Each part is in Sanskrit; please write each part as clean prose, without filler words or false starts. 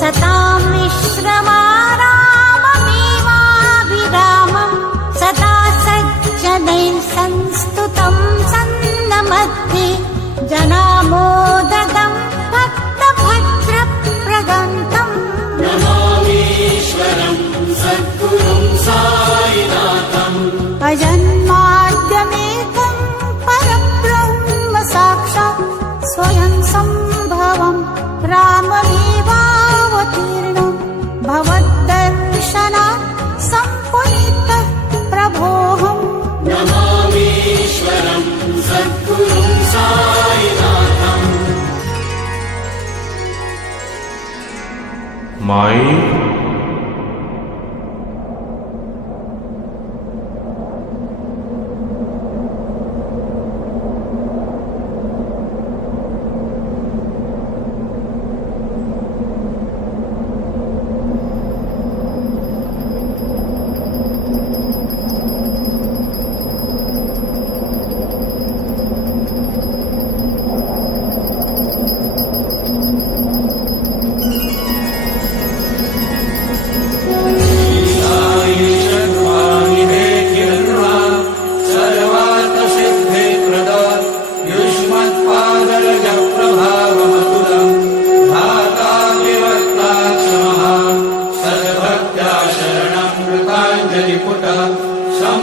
सतां विश्रमाराममेवाभिरामं सदा सज्जनैः संस्तुतं सन्नमध्ये जनामोददं भक्तभद्रप्रदन्तम् नमामीश्वरं सद्गुरुं साईनाथम् अजन्माद्यमेकं परब्रह्म साक्षात् स्वयं सम्भवं राममेवावतीर्णं भवद्दर्शनात् सम्पुनितः प्रभोऽहम् नमामीश्वरं सद्गुरुं साईनाथम् माई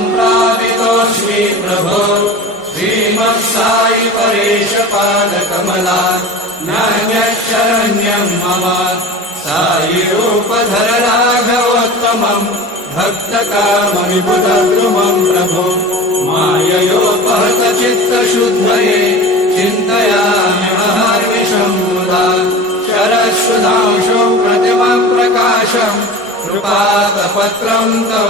सम्प्रापितोऽस्मि प्रभो श्रीमत्साई परेश पादकमला नान्यशरण्यं मम साई रूपधर राघवोत्तमं भक्तकामविबुधद्रुमं प्रभो माययोपहत चित्तशुद्धये चिन्तयामि महर्निशं मुदा शरत्सुधांशो प्रतिमं प्रकाशं कृपातपत्रं तव